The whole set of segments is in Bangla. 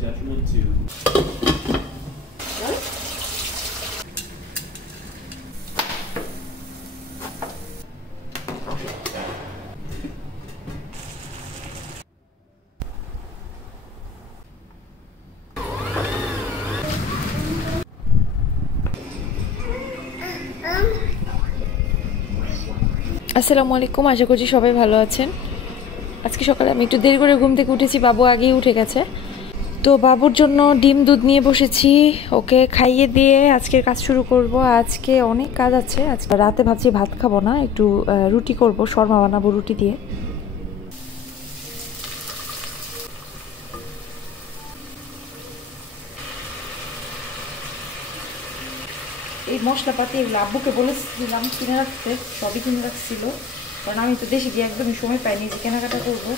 detriment to. আসসালামুয়ালাইকুম, আশা করছি সবাই ভালো আছেন। আজকে সকালে আমি একটু দেরি করে ঘুম থেকে উঠেছি, বাবু আগেই উঠে গেছে। তো বাবুর জন্য ডিম দুধ নিয়ে বসেছি, ওকে খাইয়ে দিয়ে আজকের কাজ শুরু করব। আজকে অনেক কাজ আছে। আজকে রাতে ভাবছি ভাত খাবো না, একটু রুটি করব, শর্মা বানাবো রুটি দিয়ে। এই মশলাপাতি এগুলো আব্বুকে বলেছিলাম কিনে রাখতে, সবই কিনে রাখছিল, কারণ আমি তো দেশে গিয়ে একদমই সময় পাইনি যে কেনাকাটা করবো।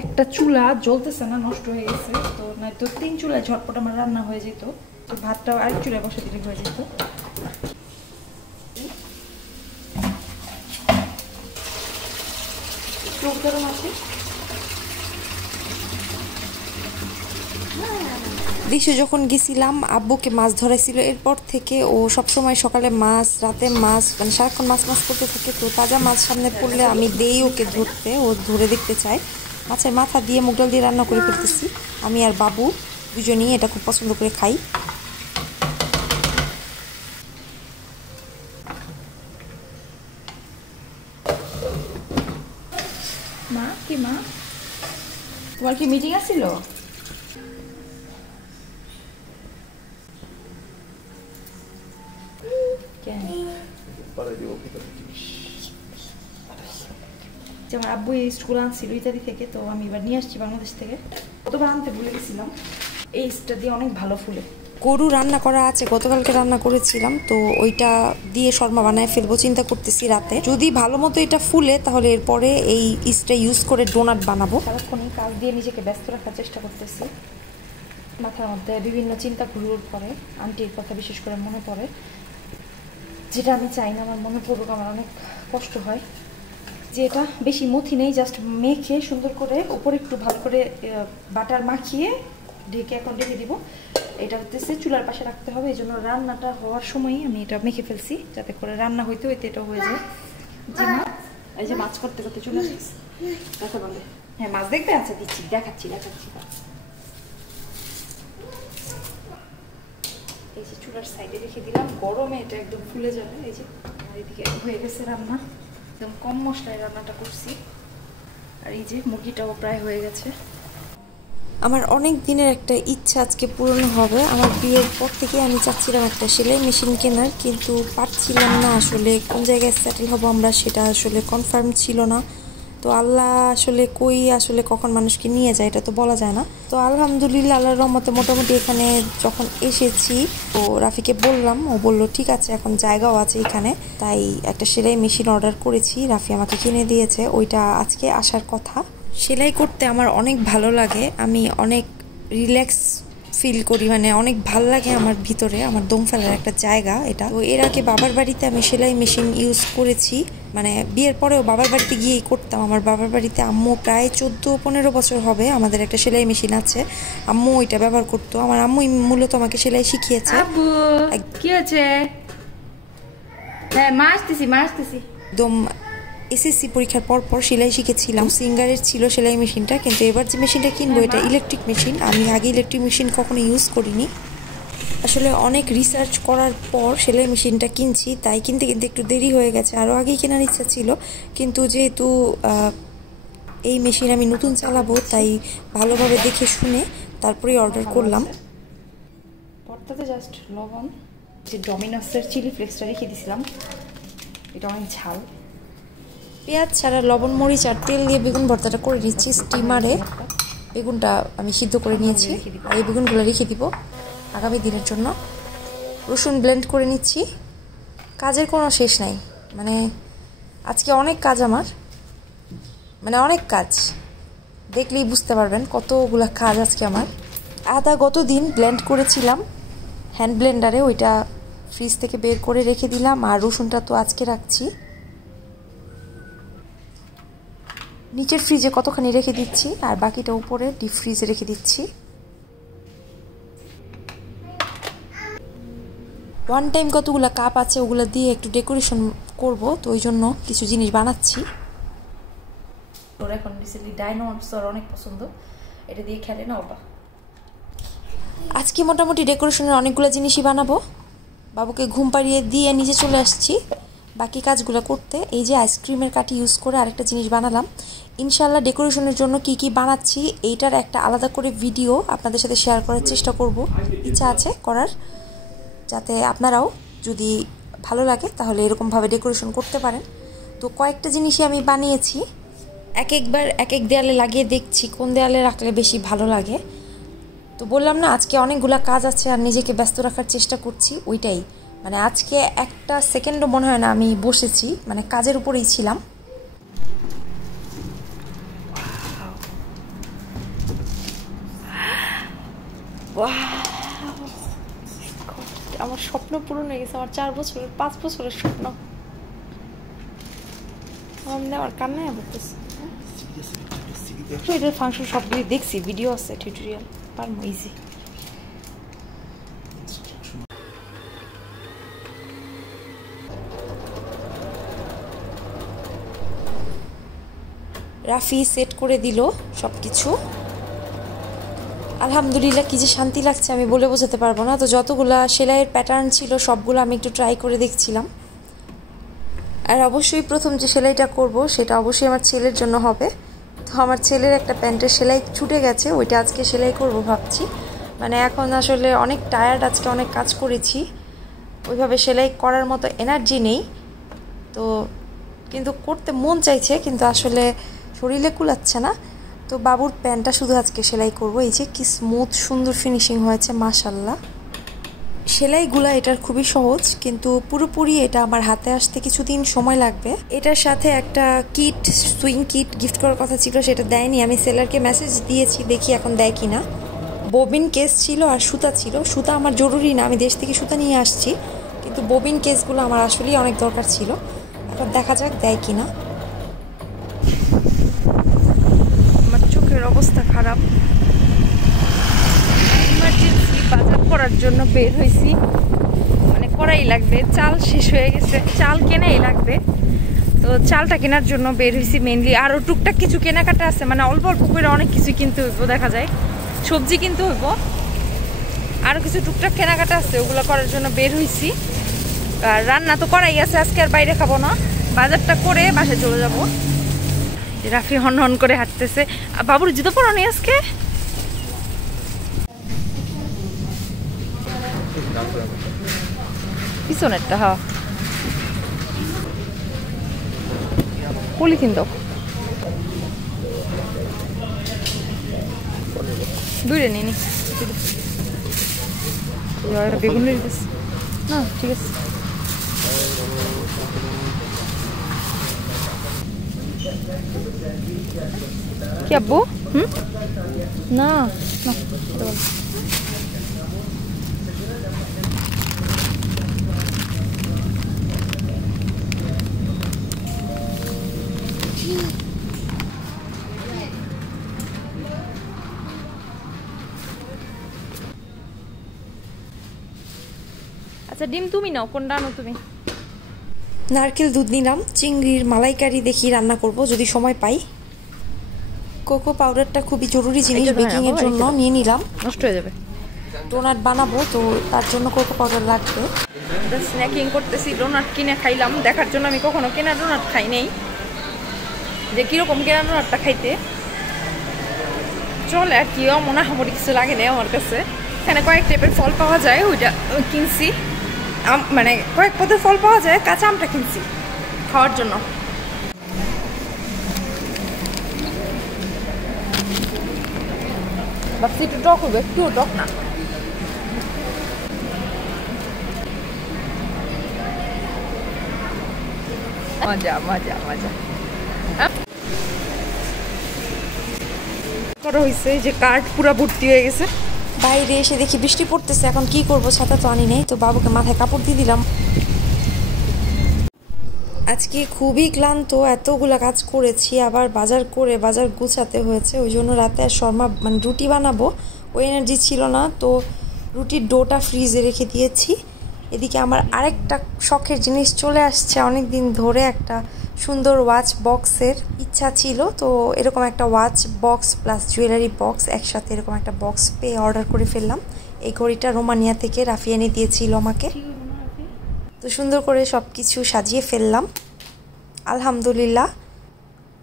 একটা চুলা জ্বলতেছে না, নষ্ট হয়ে গেছে, তো নয়তো 3 চুলায় ঝটপট আমার রান্না হয়ে যেত। তো ভাতটাও আরেক চুলায় বসে দিলে হয়ে যেত। দেশে যখন গেছিলাম আব্বুকে মাছ ধরাইছিল, এরপর থেকে ও সবসময় সকালে মাছ, রাতে মাছ, মানে সারাক্ষণ মাছ মাছ করতে থাকে। তো তাজা মাছ সামনে পড়লে আমি দেই ওকে ধরতে, ও ধরে দেখতে চায়। মাছের মাথা দিয়ে মুগ ডাল দিয়ে রান্না করে ফেলতেছি। আমি আর বাবু দুজনেই এটা খুব পছন্দ করে খাই। মা কি মা, তোমার কি মিটিং আছিল? আমার আব্বু এই স্কুল আনছিল ইত্যাদি থেকে, তো আমি এবার নিয়ে আসছি বাংলাদেশ থেকে। কতবার আনতে ভুলে গেছিলাম। এই স্টা দিয়ে অনেক ভালো ফুলে। গরু রান্না করা আছে, গতকালকে রান্না করেছিলাম, তো ওইটা দিয়ে শর্মা বানায় ফেলবো চিন্তা করতেছি রাতে। যদি ভালো মতো এটা ফুলে তাহলে এরপরে এই ইস্টটা ইউজ করে ডোনাট বানাবো। সারাক্ষণ কাজ দিয়ে নিজেকে ব্যস্ত রাখার চেষ্টা করতেছি। মাথার মধ্যে বিভিন্ন চিন্তা ঘুরঘুর করে, আন্টির কথা বিশেষ করে মনে পড়ে, যেটা আমি চাই না আমার মনে পড়ুক। আমার অনেক কষ্ট হয় যে এটা বেশি মথি নেই, জাস্ট মেখে সুন্দর করে উপরে একটু ভালো করে বাটার মাখিয়ে ঢেকে এখন রেখে দিব। এটা হচ্ছে চুলার পাশে রাখতে হবে, এই জন্য রান্নাটা হওয়ার সময়ই আমি এটা মেখে ফেলছি, যাতে করে রান্না হইতে হইতে এটা হয়ে যায়। জি মা, এই যে মাছ করতে করতে চলে আসিস, কথা বলে। হ্যাঁ মাছ দেখবে, আচ্ছা দিচ্ছি, দেখাচ্ছি। এই যে চুলার সাইডে রেখে দিলাম, গরমে এটা একদম ফুলে যাবে। এই যে এদিকে হয়ে গেছে রান্না, একদম কম মশলায় রান্নাটা করছি। আর এই যে মুরগিটাও প্রায় হয়ে গেছে। আমার অনেক দিনের একটা ইচ্ছা আজকে পূরণ হবে। আমার বিয়ের পর থেকে আমি চাচ্ছিলাম একটা সেলাই মেশিন কেনার, কিন্তু পারছিলাম না। আসলে কোন জায়গায় সেটেল হব আমরা সেটা আসলে কনফার্ম ছিল না। তো আল্লাহ আসলে কখন মানুষকে নিয়ে যায় এটা তো বলা যায় না। তো আলহামদুলিল্লাহ আল্লাহর রহমতে মোটামুটি এখানে যখন এসেছি, তো রাফিকে বললাম, ও বললো ঠিক আছে, এখন জায়গাও আছে এখানে। তাই একটা সেলাই মেশিন অর্ডার করেছি, রাফি আমাকে কিনে দিয়েছে। ওইটা আজকে আসার কথা। সেলাই করতে আমার অনেক ভালো লাগে, আমি অনেক রিল্যাক্স ফিল করি, মানে অনেক ভালো লাগে আমার ভিতরে, আমার দম ফেলার একটা জায়গা এটা। তো এর আগে বাবার বাড়িতে আমি সেলাই মেশিন ইউজ করেছি, মানে বিয়ের পরেও বাবার বাড়িতে গিয়েই করতাম। আমার বাবার বাড়িতে আম্মু প্রায় 14-15 বছর হবে আমাদের একটা সেলাই মেশিন আছে, আম্মু ওইটা ব্যবহার করতো। আমার আম্মু মূলত আমাকে সেলাই শিখিয়েছে। কি আছে? হ্যাঁ মা আসতেছি। একদম এসএসসি পরীক্ষার পর সেলাই শিখেছিলাম। সিঙ্গারের ছিল সেলাই মেশিনটা, কিন্তু এবার যে মেশিনটা কিনবো এটা ইলেকট্রিক মেশিন। আমি আগে ইলেকট্রিক মেশিন কখনো ইউজ করিনি। আসলে অনেক রিসার্চ করার পর সেলাই মেশিনটা কিনছি, তাই কিনতে একটু দেরি হয়ে গেছে। আরও আগেই কেনার ইচ্ছা ছিল, কিন্তু যেহেতু এই মেশিন আমি নতুন চালাবো, তাই ভালোভাবে দেখে শুনে তারপরেই অর্ডার করলাম। ভর্তাতে জাস্ট লবণ, যে ডমিনোসের চিলি ফ্লেক্সটা রেখে দিয়েছিলাম, এটা অনেক ঝাল। পেঁয়াজ ছাড়া লবণ, মরিচ আর তেল দিয়ে বেগুন ভর্তাটা করে নিচ্ছি স্টিমারে। বেগুনটা আমি সিদ্ধ করে নিয়েছি, আর এই বেগুনগুলো রেখে দিব আগামী দিনের জন্য। রসুন ব্লেন্ড করে নিচ্ছি। কাজের কোনো শেষ নাই, মানে আজকে অনেক কাজ আমার, মানে অনেক কাজ, দেখলেই বুঝতে পারবেন কতগুলা কাজ আজকে আমার। আদা গতদিন ব্লেন্ড করেছিলাম হ্যান্ড ব্লেন্ডারে, ওইটা ফ্রিজ থেকে বের করে রেখে দিলাম। আর রসুনটা তো আজকে রাখছি। নিচের ফ্রিজে কতখানি রেখে দিচ্ছি আর বাকিটা উপরে ডিপ ফ্রিজে রেখে দিচ্ছি। ওয়ান টাইম কতগুলো কাপ আছে ওগুলো দিয়ে একটু ডেকোরেশন করব, তো ওই জন্য কিছু জিনিস বানাচ্ছি। ওর এখন রিসেন্টলি ডাইনোসর অনেক পছন্দ, এটা দিয়ে খেলে না বাবা। আজকে মোটামুটি ডেকোরেশনের অনেকগুলো জিনিসই বানাবো। বাবুকে ঘুম পাড়িয়ে দিয়ে নিচে চলে আসছি বাকি কাজগুলো করতে। এই যে আইসক্রিমের কাঠি ইউজ করে আরেকটা জিনিস বানালাম। ইনশাল্লাহ ডেকোরেশনের জন্য কি কি বানাচ্ছি এইটার একটা আলাদা করে ভিডিও আপনাদের সাথে শেয়ার করার চেষ্টা করব, ইচ্ছা আছে করার, যাতে আপনারাও যদি ভালো লাগে তাহলে এরকমভাবে ডেকোরেশন করতে পারেন। তো কয়েকটা জিনিসই আমি বানিয়েছি, এক একবার এক এক দেয়ালে লাগিয়ে দেখছি কোন দেয়ালে রাখলে বেশি ভালো লাগে। তো বললাম না আজকে অনেকগুলা কাজ আছে আর নিজেকে ব্যস্ত রাখার চেষ্টা করছি, ওইটাই মানে আজকে একটা সেকেন্ডও মনে হয় না আমি বসেছি, মানে কাজের উপরেই ছিলাম। আমার স্বপ্ন পূরণ হয়ে গেছে, আমার 4 বছরের 5 বছরের স্বপ্ন আমার কান্নায় পড়তেছে। এটার ফাংশন সবগুলি দেখছি, ভিডিও আছে, টিউটোরিয়াল, পারবো ইজি। রাফি সেট করে দিল সব কিছু, আলহামদুলিল্লাহ কি যে শান্তি লাগছে আমি বলে বোঝাতে পারবো না। তো যতগুলা সেলাইয়ের প্যাটার্ন ছিল সবগুলো আমি একটু ট্রাই করে দেখছিলাম। আর অবশ্যই প্রথম যে সেলাইটা করব সেটা অবশ্যই আমার ছেলের জন্য হবে। তো আমার ছেলের একটা প্যান্টের সেলাই ছুটে গেছে, ওইটা আজকে সেলাই করব ভাবছি। মানে এখন আসলে অনেক টায়ার্ড, আজকে অনেক কাজ করেছি, ওইভাবে সেলাই করার মতো এনার্জি নেই। তো কিন্তু করতে মন চাইছে, কিন্তু আসলে শরীরে কুলাচ্ছে না। তো বাবুর প্যান্টটা শুধু আজকে সেলাই করব। এই যে কি স্মুথ সুন্দর ফিনিশিং হয়েছে মাশাল্লাহ। সেলাইগুলা এটার খুবই সহজ, কিন্তু পুরোপুরি এটা আমার হাতে আসতে কিছুদিন সময় লাগবে। এটার সাথে একটা কিট, সুইং কিট গিফট করার কথা ছিল, সেটা দেয়নি। আমি সেলারকে মেসেজ দিয়েছি, দেখি এখন দেয় কিনা। ববিন কেস ছিল আর সুতা ছিল। সুতা আমার জরুরি না, আমি দেশ থেকে সুতা নিয়ে আসছি, কিন্তু ববিন কেসগুলো আমার আসলেই অনেক দরকার ছিল। এখন দেখা যাক দেয় কিনা। আমার চোখের অবস্থা খারাপ, ইমার্জেন্সি বাজার করার জন্য বের হয়েছি। মানে করাই লাগবে, চাল শেষ হয়ে গেছে, চাল কেনাই লাগবে। তো চালটা কেনার জন্য বের হয়েছি মেনলি। আরও টুকটাক কিছু কেনাকাটা আছে, মানে অল্প অল্প করে অনেক কিছু কিনতে হইব, দেখা যায় সবজি কিনতে হইব, আরও কিছু টুকটাক কেনাকাটা আছে, ওগুলো করার জন্য বের হয়েছি। আর রান্না তো করাই আছে, আজকে আর বাইরে খাবো না, বাজারটা করে বাসায় চলে যাবো। রাফি হন হন করে হাঁটতেছে। বাবুর জুতো পরো নি আজকে? পিছনেরটা, হ্যাঁ পলিথিন দাও, দূরে নিয়ে নি বেগুন না, ঠিক আছে। কি আব্বু? না না আচ্ছা ডিম তুমি নাও, কোনটা আনো তুমি? নারকেল দুধ নিলাম, চিংড়ির মালাইকারি দেখি রান্না করব যদি সময় পাই। কোকো পাউডারটা খুবই জরুরি জিনিস বেকিং এর জন্য, নিয়ে নিলাম, নষ্ট হয়ে যাবে। ডোনাট বানাবো তো তার জন্য কোকো পাউডার লাগবে। স্ন্যাকিং করতেছি, ডোনাট কিনে খাইলাম, দেখার জন্য। আমি কখনো কেনা ডোনাট খাই নাই, যে কিরকম কেনা ডোনাটটা খাইতে চলে আর কি। মনে হয় কিছু লাগে না আমার কাছে। এখানে কয়েক টাইপের ফল পাওয়া যায়, ওইটা কিনছি। মানে কয়েক পদের ফল পাওয়া যায়, কাঁচা আমটা কিনছি খাওয়ার জন্য। ভাবছি একটু টক হবে, একটু টক না। মজা মজা মজা করা হয়েছে। যে কার্ড পুরো ভর্তি হয়ে গেছে। বাইরে এসে দেখি বৃষ্টি পড়তেছে, এখন কি করব, ছাতা তো আনি নেই। তো বাবুকে মাথায় কাপড় দিয়ে দিলাম। আজকে খুবই ক্লান্ত, এতগুলা কাজ করেছি, আবার বাজার করে বাজার গুছাতে হয়েছে, ওই জন্য রাতে আর শর্মা মানে রুটি বানাবো ওই এনার্জি ছিল না, তো রুটির ডোটা ফ্রিজে রেখে দিয়েছি। এদিকে আমার আরেকটা শখের জিনিস চলে আসছে, অনেক দিন ধরে একটা সুন্দর ওয়াচ বক্সের ইচ্ছা ছিল, তো এরকম একটা watch box plus jewellery box একসাথে এরকম একটা বক্স পেয়ে অর্ডার করে ফেললাম। এই ঘড়িটা রোমানিয়া থেকে রাফি এনে দিয়েছিল আমাকে, তো সুন্দর করে সব কিছু সাজিয়ে ফেললাম। আলহামদুলিল্লাহ,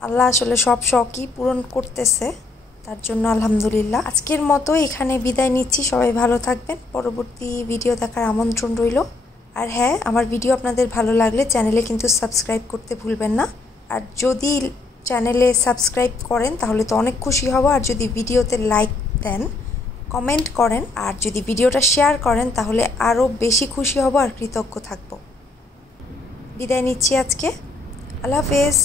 আল্লাহ আসলে সব শখই পূরণ করতেছে, তার জন্য আলহামদুলিল্লাহ। আজকের মতো এখানে বিদায় নিচ্ছি, সবাই ভালো থাকবেন, পরবর্তী ভিডিও দেখার আমন্ত্রণ রইল। আর হ্যাঁ, আমার ভিডিও আপনাদের ভালো লাগলে চ্যানেলে কিন্তু সাবস্ক্রাইব করতে ভুলবেন না। আর যদি চ্যানেলে সাবস্ক্রাইব করেন তাহলে তো অনেক খুশি হব, আর যদি ভিডিওতে লাইক দেন, কমেন্ট করেন, আর যদি ভিডিওটা শেয়ার করেন তাহলে আরও বেশি খুশি হব আর কৃতজ্ঞ থাকব। বিদায় নিচ্ছি আজকে, আল্লাহ হাফেজ।